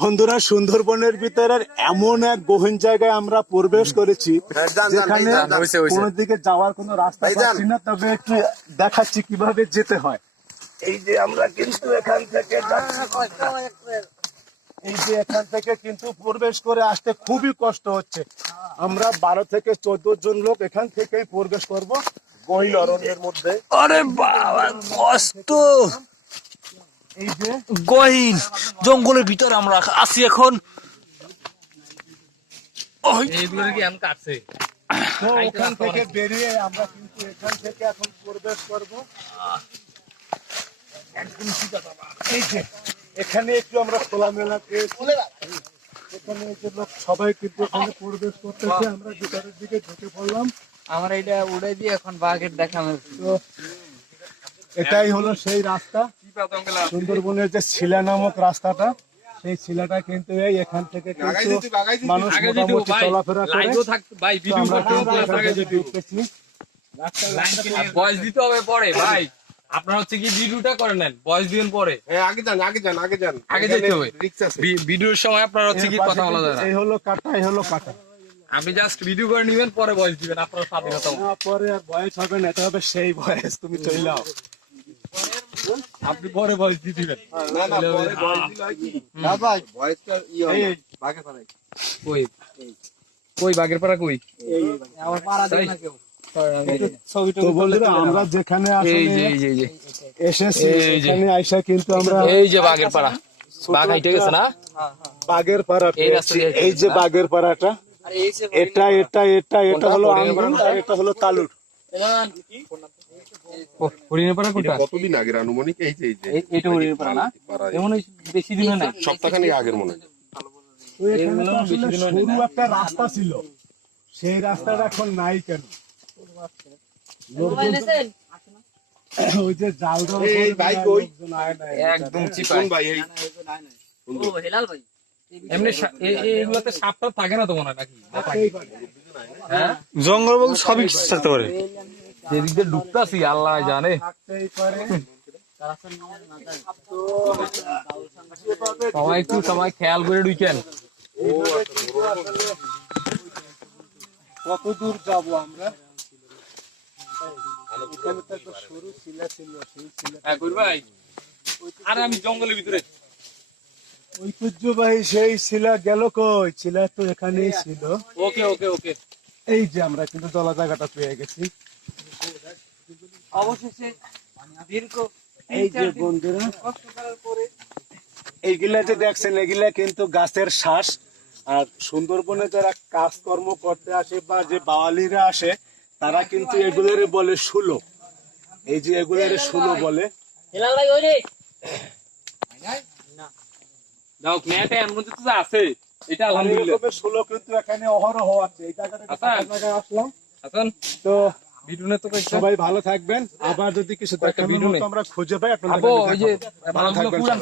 বন্ধুরা সুন্দরবনের ভিতরে এমন এক গহীন জায়গায় আমরা প্রবেশ করেছি হ্যাঁ, যেখানে। কোনো দিকে যাওয়ার কোনো রাস্তা পাচ্ছি না তবে একটু দেখাচ্ছি কীভাবে যেতে হয়। এই যে আমরা কিন্তু এখান থেকে এই যে এখান থেকে কিন্তু প্রবেশ করে আসতে খুবই কষ্ট হচ্ছে। আমরা বারো থেকে চোদ্দ জন লোক এখান থেকেই প্রবেশ করব গহীন অরণ্যের মধ্যে। আরে বাবা কষ্ট। গহীন জঙ্গলের ভিতরে আমরা আছি এখন। এইগুলোর কি আম কাটছে। ওখান থেকে বেরিয়ে আমরা কিন্তু এখান থেকে এখন প্রবেশ করব। একদম সিধা বাবা। এই যে এখানে একটু আমরা খোলামেলা এখানে যে লোক সবাই কিন্তু এখানে প্রবেশ করতেছে আমরা ভিতরের দিকে ঢুকে পড়লাম। আমার এটা উড়ে দিয়ে এখন বাঘের দেখা তো এটাই হলো সেই রাস্তা। সুন্দরবনের যে শিলা নামক রাস্তাটা সেই শিলাটা কিন্তু এই এখান থেকে কিন্তু মানুষ মোটামুটি চলাফেরা করে। বয়স দিতে। হবে পরে ভাই। আপনার হচ্ছে কি ভিডিওটা করে নেন বয়স দিবেন পরে। হ্যাঁ, আগে যান আগে যান আগে যান। আগে যেতে হবে। ভিডিওর সময় আপনার হচ্ছে কি কথা বলা যায় এই হলো কাটা এই হলো কাটা আপনি জাস্ট ভিডিও করে নিবেন পরে বয়স দিবেন আপনার স্বাধীনতা পরে আর বয়স হবে না এটা হবে সেই বয়স তুমি চলে যাও। আপনি পরে বয়স দিয়ে দিবেন। না না পরে বয়স দিলে হয় কি? না ভাই ভয়েসটা ইয়ে হয় বাঘে। কই? কই বাঘের পাড়া কই? আমরা এই যে আসলে এই যে এই যে। এসেছি এই যে। আইসা কিন্তু আমরা এই যে বাঘের পাড়া। বাঘ হাইটে গেছে না? বাগের পাড়া এই যে বাগের পাড়াটা এটা এটা এটা এটা হলো এটা হলো তালুর। হরিণের পাড়া কোনটা? কতদিন আগের আনুমানিক? এই যে এই যে। এই- হরিণের পাড়া না? এমন বেশি দিন না সপ্তাহখানেক আগের মনে হয়। তো এখানে তো আসলে সরু একটা রাস্তা ছিল। সেই রাস্তাটা এখন নাই কেন? ওই যে এই। একদম চিপাই ভাই এই? এমনি সাপটা থাকে না তো মনে হয় নাকি? হ্যাঁ? জঙ্গল বলতে সবই থাকতে পারে। দিয়ে ঢুকতাছি আল্লাহ জানে। সবাই একটু সবাই খেয়াল করে ঢুকেন। কত দূর যাব আমরা? হ্যাঁ আরে আমি জঙ্গলের ভিতরে। ঐতিহ্যবাহী সেই শিলা গেল কই? শিলা তো এখানেই ছিল। ওকে ওকে ওকে। এই যে আমরা কিন্তু জলা জায়গাটা পেয়ে গেছি। দীর্ঘ এই যে বন্ধুরা এইগুলা যে দেখছেন এগুলা কিন্তু গাছের শ্বাস। আর সুন্দরবনে যারা কাজকর্ম করতে আসে বা যে বাওয়ালিরা আসে তারা কিন্তু এগুলোরে বলে শুলো। এই যে এগুলোরে শুলো বলে। আছে। এটা আলহামদুলিল্লাহ। শুলো কিন্তু এখানে অহরহ আছে। এই জায়গাটা। আসলাম। তো ভিডিওনে তো সবাই ভালো থাকবেন। আবার যদি কিছু আমরা খুঁজে পাই আপনাদের। ভালো থাকবেন